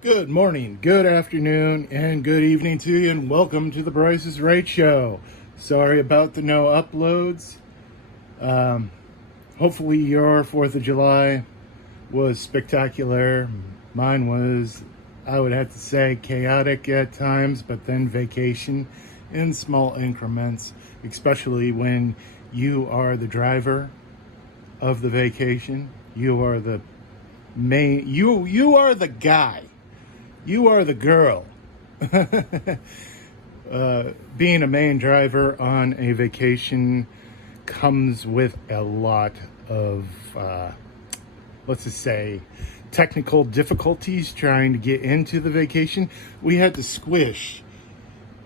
Good morning, good afternoon, and good evening to you, and welcome to the Bryce is Right Show. Sorry about the no uploads. Hopefully your 4th of July was spectacular. Mine was, I would have to say, chaotic at times, but then vacation in small increments, especially when you are the driver of the vacation. You are the you are the guy. You are the girl. Being a main driver on a vacation comes with a lot of, let's just say, technical difficulties trying to get into the vacation. We had to squish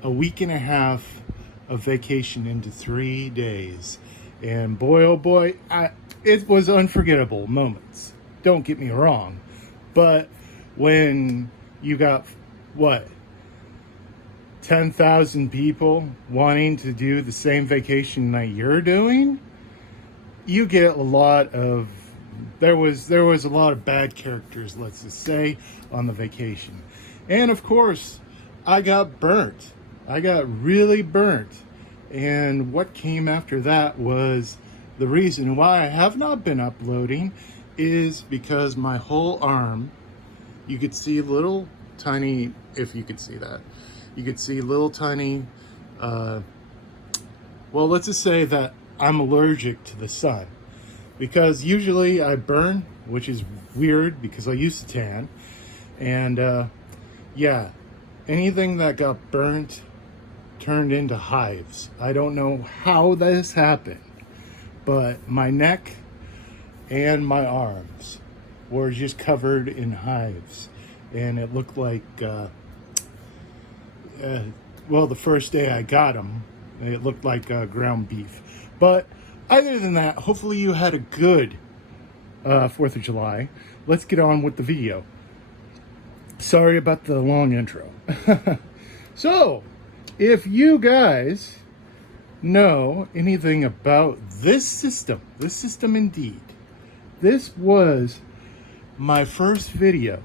a week and a half of vacation into 3 days. And boy, oh boy, it was unforgettable moments. Don't get me wrong. But when you got, 10,000 people wanting to do the same vacation that you're doing, you get a lot of, there was a lot of bad characters, let's just say, on the vacation. And of course, I got burnt. I got really burnt. And what came after that was the reason why I have not been uploading is because my whole arm, you could see little tiny, if you could see that, you could see little tiny, well, let's just say that I'm allergic to the sun. Because usually I burn, which is weird because I used to tan. And yeah, anything that got burnt turned into hives. I don't know how this happened, but my neck and my arms were just covered in hives. And it looked like, well, the first day I got them, it looked like ground beef. But other than that, hopefully you had a good 4th of July. Let's get on with the video. Sorry about the long intro. So, if you guys know anything about this system indeed, this was my first video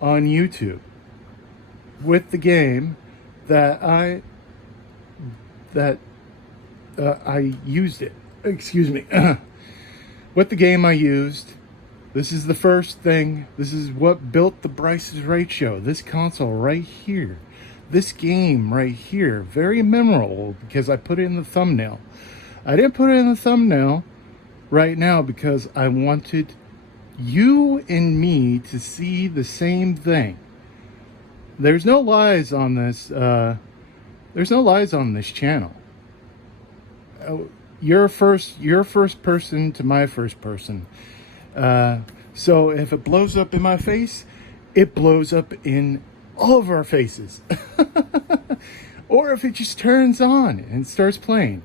on YouTube with the game that I used it. Excuse me. With the game I used. This is the first thing. This is what built the Bryce is Right Show. This console right here. This game right here. Very memorable because I put it in the thumbnail. I didn't put it in the thumbnail right now because I wanted you and me to see the same thing. There's no lies on this. There's no lies on this channel. You're first person to my first person. So if it blows up in my face, it blows up in all of our faces. Or if it just turns on and starts playing.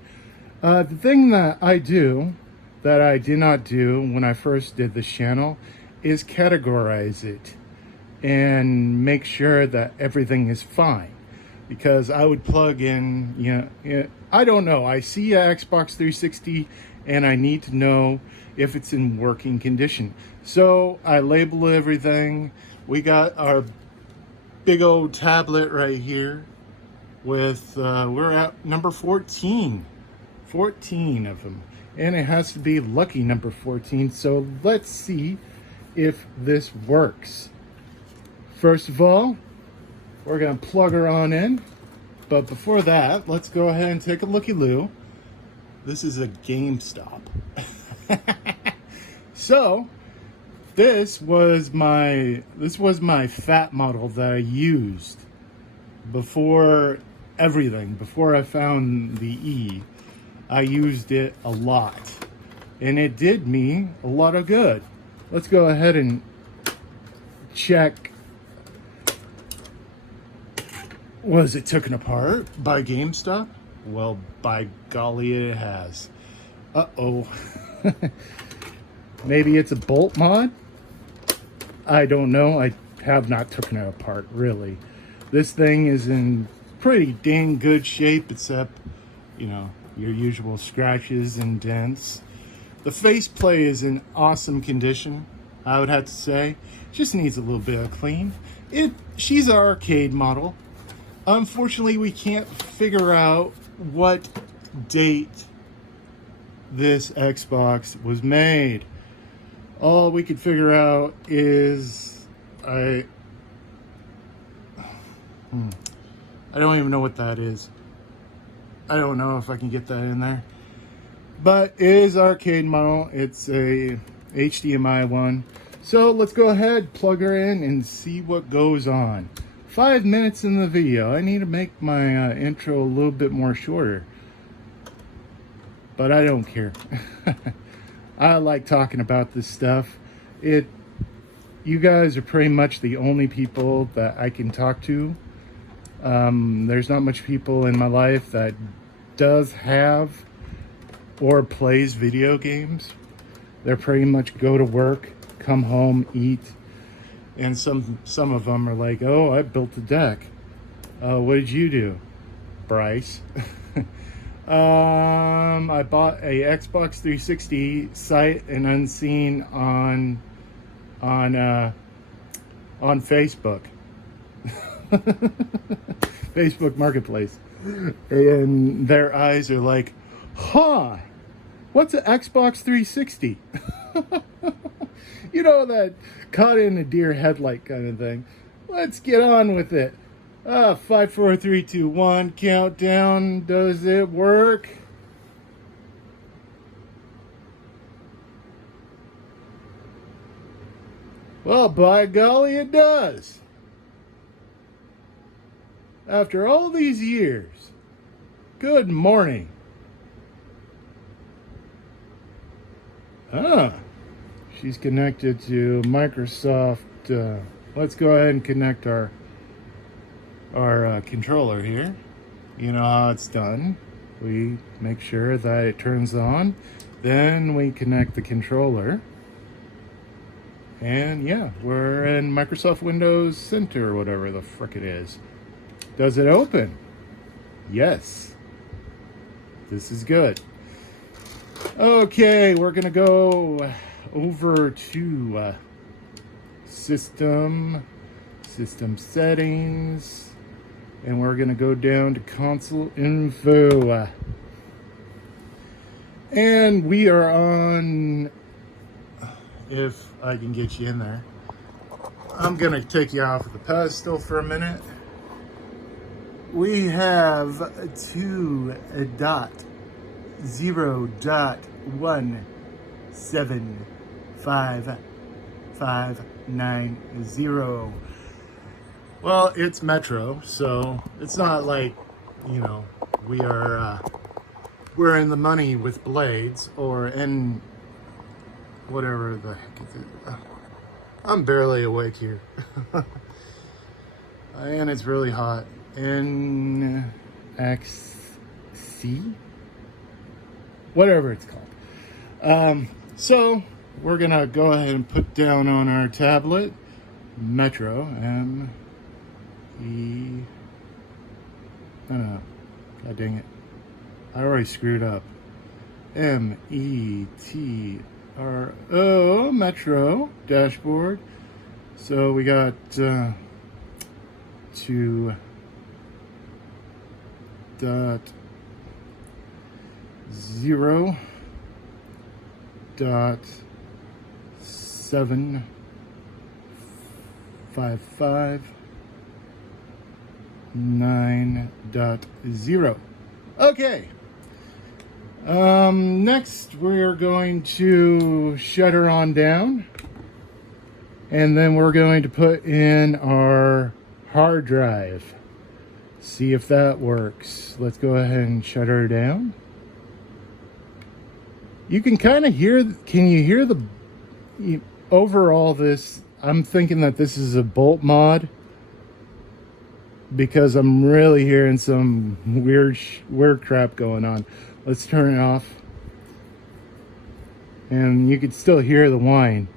The thing that I do that I did not do when I first did this channel is categorize it and make sure that everything is fine. Because I would plug in, I don't know. I see a Xbox 360 and I need to know if it's in working condition. So I label everything. We got our big old tablet right here with, we're at number 14. 14 of them. And it has to be lucky number 14. So let's see if this works. First of all, we're going to plug her on in. But before that, let's go ahead and take a looky-loo. This is a GameStop. So, this was my fat model that I used before everything. Before I found the E, I used it a lot. And it did me a lot of good. Let's go ahead and check. Was it taken apart by GameStop? Well, by golly, it has. Uh-oh. Maybe it's a bolt mod? I don't know. I have not taken it apart, really. This thing is in pretty dang good shape, except, your usual scratches and dents. The faceplate is in awesome condition. I would have to say. Just needs a little bit of clean. She's an arcade model. Unfortunately, we can't figure out what date this Xbox was made. All we could figure out is I don't even know what that is. I don't know if I can get that in there. But it is arcade model. It's a HDMI one. So let's go ahead, plug her in, and see what goes on. 5 minutes in the video. I need to make my intro a little bit more shorter. But I don't care. I like talking about this stuff. You guys are pretty much the only people that I can talk to. There's not much people in my life that does have or plays video games. They're pretty much go to work, come home, eat, and some of them are like, oh, I built a deck. What did you do, Bryce? I bought a Xbox 360 sight and unseen on Facebook. Facebook Marketplace. And their eyes are like, huh, what's an Xbox 360? You know, that caught in a deer headlight kind of thing. Let's get on with it. 5, 4, 3, 2, 1, countdown. Does it work? Well, by golly, it does. After all these years. Good morning. She's connected to Microsoft. Let's go ahead and connect our controller here. You know how it's done. We make sure that it turns on. Then we connect the controller. And yeah, we're in Microsoft Windows Center or whatever the frick it is. Does it open? Yes. This is good. Okay, we're gonna go over to system settings, and we're gonna go down to console info, and we are on. If I can get you in there, I'm gonna take you off of the pedestal for a minute. We have 2.0.1755590. Well, it's Metro, so it's not like, you know, we're in the money with blades or in whatever the heck is it. I'm barely awake here. And it's really hot. NXC? Whatever it's called. So we're gonna go ahead and put down on our tablet Metro M-E. Oh no, god dang it. I already screwed up. M-E-T-R-O, Metro dashboard. So we got 2.0.755.9.0. Okay. Next we're going to shut her on down, and then we're going to put in our hard drive. See if that works. Let's go ahead and shut her down. You can kind of hear, can you hear the, overall this, I'm thinking that this is a bolt mod, because I'm really hearing some weird crap going on. Let's turn it off. And you can still hear the whine.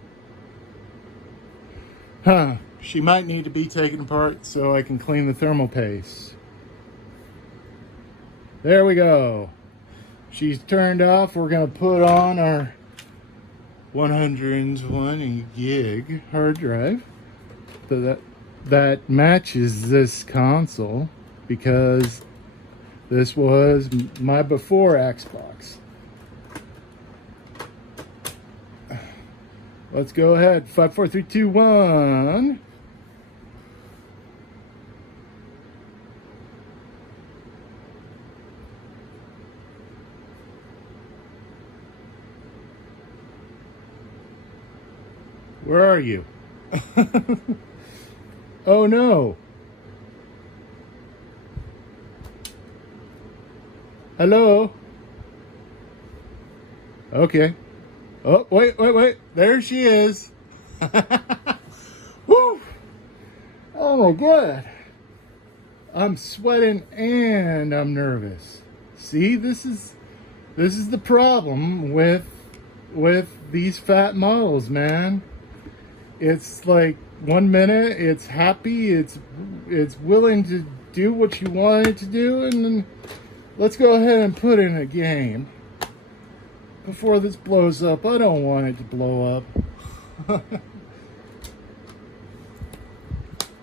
Huh. She might need to be taken apart so I can clean the thermal paste. There we go. She's turned off. We're going to put on our 120 gig hard drive. So that matches this console because this was my before Xbox. Let's go ahead. 5, 4, 3, 2, 1. Where are you? Oh no. Hello? Okay. Oh, wait. There she is. Woo! Oh my God. I'm sweating and I'm nervous. See, this is the problem with these fat models, man. It's like 1 minute it's happy, it's willing to do what you want it to do, and then let's go ahead and put in a game before this blows up. I don't want it to blow up.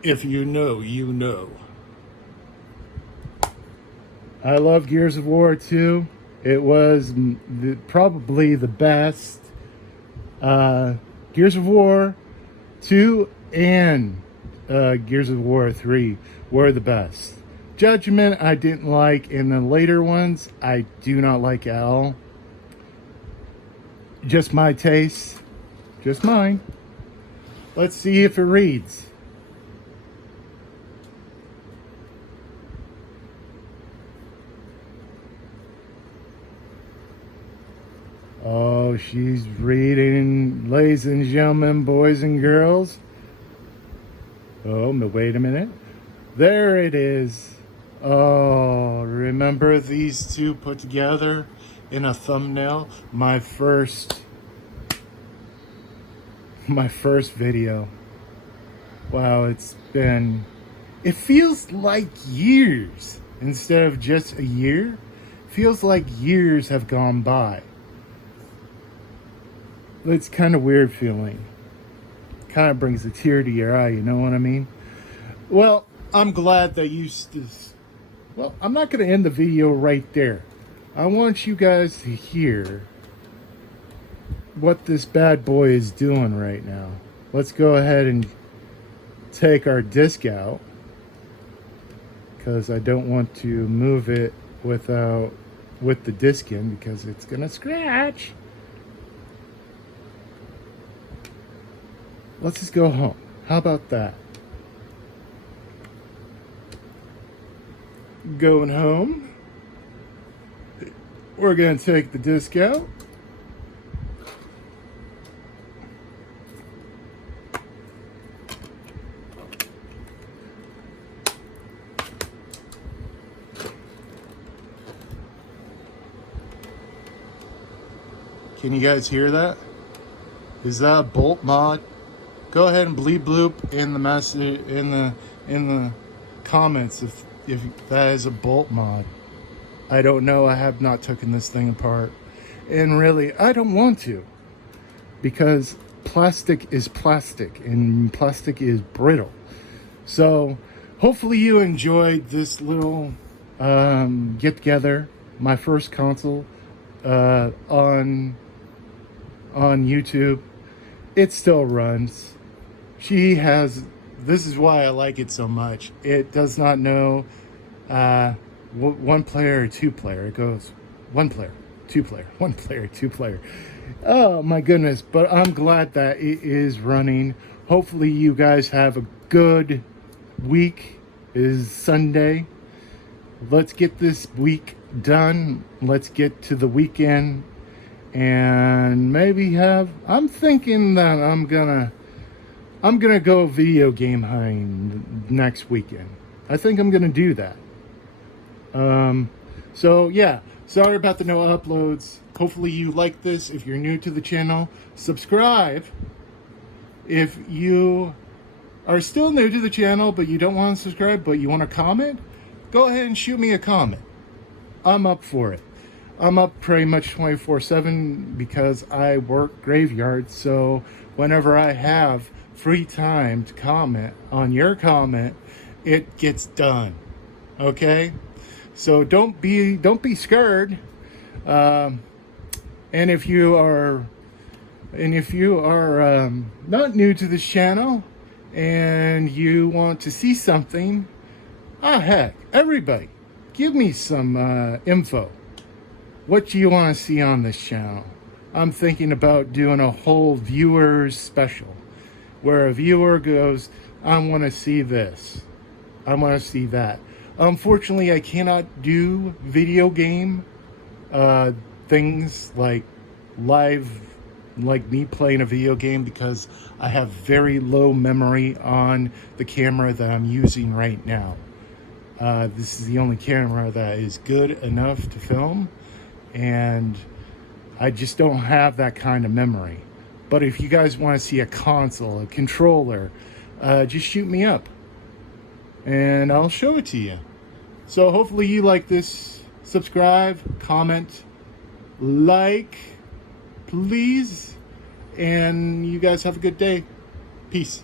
If you know, you know. I love Gears of War 2. It was probably the best. Gears of War 2 and Gears of War 3 were the best. Judgment I didn't like, and the later ones I do not like at all. Just my taste. Just mine. Let's see if it reads. Oh, she's reading, ladies and gentlemen, boys and girls. Oh, wait a minute. There it is. Oh, remember these two put together in a thumbnail? My first video. Wow, it feels like years instead of just a year. Feels like years have gone by. It's kind of weird feeling. Kind of brings a tear to your eye, you know what I mean? Well, I'm glad that well, I'm not going to end the video right there. I want you guys to hear what this bad boy is doing right now. Let's go ahead and take our disc out, because I don't want to move it with the disc in, because it's going to scratch. Let's just go home. How about that? Going home. We're going to take the disc out. Can you guys hear that? Is that a bolt mod? Go ahead and bleep bloop in the message in the comments if that is a bolt mod. I don't know. I have not taken this thing apart, and really I don't want to, because plastic is plastic and plastic is brittle. So hopefully you enjoyed this little get together, my first console on YouTube. It still runs. This is why I like it so much. It does not know one player or two player. It goes one player, two player, one player, two player. Oh my goodness. But I'm glad that it is running. Hopefully you guys have a good week. It is Sunday. Let's get this week done. Let's get to the weekend. And maybe I'm thinking that I'm gonna go video game hunting next weekend. I think I'm gonna do that. So yeah, sorry about the no uploads. Hopefully you like this. If you're new to the channel, subscribe. If you are still new to the channel but you don't want to subscribe but you want to comment, go ahead and shoot me a comment. I'm up for it. I'm up pretty much 24/7 because I work graveyard. So whenever I have free time to comment on your comment, it gets done. Okay? So don't be scared. Um, and if you are not new to this channel and you want to see something, heck, everybody, give me some info. What do you want to see on this channel? I'm thinking about doing a whole viewers special where a viewer goes, I want to see this, I want to see that. Unfortunately, I cannot do video game things like live, like me playing a video game, because I have very low memory on the camera that I'm using right now. This is the only camera that is good enough to film, and I just don't have that kind of memory. But if you guys want to see a console, a controller, just shoot me up and I'll show it to you. So hopefully you like this. Subscribe, comment, like, please, and you guys have a good day. Peace.